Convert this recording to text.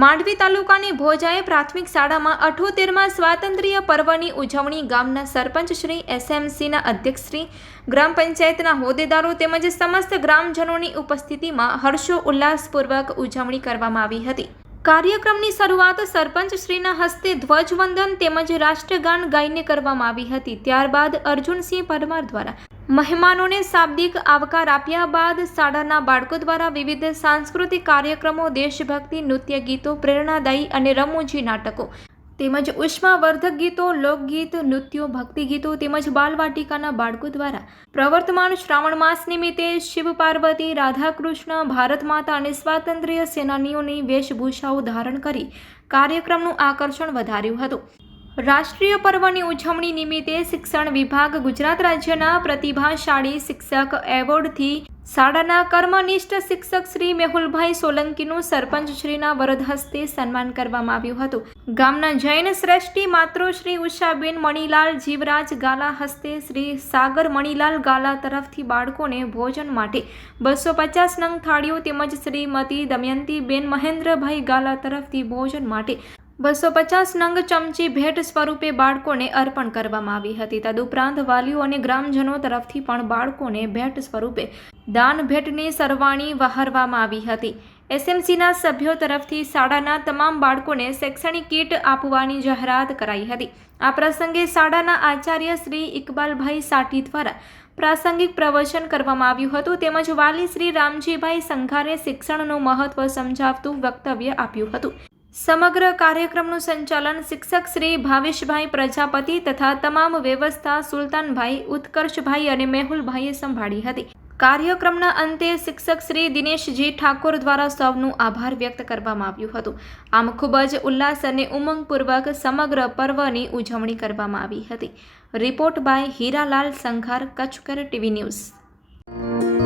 માંડવી તાલુકાની ભોજાએ પ્રાથમિક શાળામાં 78મા સ્વાતંત્ર્ય પર્વની ઉજવણી ગામના સરપંચ શ્રી એસએમસીના અધ્યક્ષ શ્રી ગ્રામ પંચાયતના હોદ્દેદારો તેમજ સમસ્ત ગ્રામજનોની ઉપસ્થિતિમાં હર્ષોલ્લાસપૂર્વક ઉજવણી કરવામાં આવી હતી। કાર્યક્રમની શરૂઆત સરપંચ શ્રીના હસ્તે ધ્વજવંદન તેમજ રાષ્ટ્રગાન ગાઈને કરવામાં આવી હતી। ત્યારબાદ અર્જુનસિંહ પરમાર દ્વારા મહેમાનોને શાબ્દિક આવકાર આપ્યા બાદ શાળાના બાળકો દ્વારા વિવિધ સાંસ્કૃતિક કાર્યક્રમો, દેશભક્તિ, નૃત્ય ગીતો, પ્રેરણાદાયી અને રમૂજી નાટકો તેમજ ઉષ્માવર્ધક ગીતો, લોકગીત, નૃત્યો, ભક્તિ ગીતો તેમજ બાલવાટિકાના બાળકો દ્વારા પ્રવર્તમાન શ્રાવણ માસ નિમિત્તે શિવ પાર્વતી, રાધાકૃષ્ણ, ભારત માતા અને સ્વાતંત્ર્ય સેનાનીઓની વેશભૂષાઓ ધારણ કરી કાર્યક્રમનું આકર્ષણ વધાર્યું હતું। રાષ્ટ્રીય પર્વની ઉજવણી નિમિત્તે શિક્ષણ વિભાગ ગુજરાત રાજ્યના પ્રતિભાશાળી શિક્ષક એવોર્ડથી શાળાના કર્મનિષ્ઠ શિક્ષક શ્રી મેહુલભાઈ સોલંકીનું સરપંચ શ્રીના વરદ હસ્તે સન્માન કરવામાં આવ્યું હતું। ગામના જૈન શ્રેષ્ઠી માતૃશ્રી ઉષાબેન મણીલાલ જીવરાજ ગાલા હસ્તે શ્રી સાગર મણીલાલ ગાલા તરફથી બાળકોને ભોજન માટે 250 નંગ થાળીઓ તેમજ શ્રીમતી દમયંતીબેન મહેન્દ્રભાઈ ગાલા તરફથી ભોજન માટે 250 નંગ ચમચી ભેટ સ્વરૂપે બાળકોને અર્પણ કરવામાં આવી હતી। તદુપરાંત વાલીઓ અને ગ્રામજનો તરફથી પણ બાળકોને ભેટ સ્વરૂપે દાન ભેટની સરવાણી વહારવામાં આવી હતી। એસએમસીના સભ્યો તરફથી શાળાના તમામ બાળકોને શૈક્ષણિક કીટ આપવાની જાહેરાત કરાઈ હતી। આ પ્રસંગે શાળાના આચાર્ય શ્રી ઇકબાલભાઈ સાટી દ્વારા પ્રાસંગિક પ્રવચન કરવામાં આવ્યું હતું તેમજ વાલી શ્રી રામજીભાઈ સંઘારે શિક્ષણનું મહત્વ સમજાવતું વક્તવ્ય આપ્યું હતું। સમગ્ર કાર્યક્રમનું સંચાલન શિક્ષક શ્રી ભાવેશભાઈ પ્રજાપતિ તથા તમામ વ્યવસ્થા સુલતાનભાઈ, ઉત્કર્ષભાઈ અને મેહુલભાઈએ સંભાળી હતી। કાર્યક્રમના અંતે શિક્ષક શ્રી દિનેશજી ઠાકોર દ્વારા સૌનો આભાર વ્યક્ત કરવામાં આવ્યું હતું। આમ ખૂબ જ ઉલ્લાસ અને ઉમંગપૂર્વક સમગ્ર પર્વની ઉજવણી કરવામાં આવી હતી। રિપોર્ટ બાય હીરાલાલ સંઘાર, કચ્છકર ટીવી ન્યૂઝ।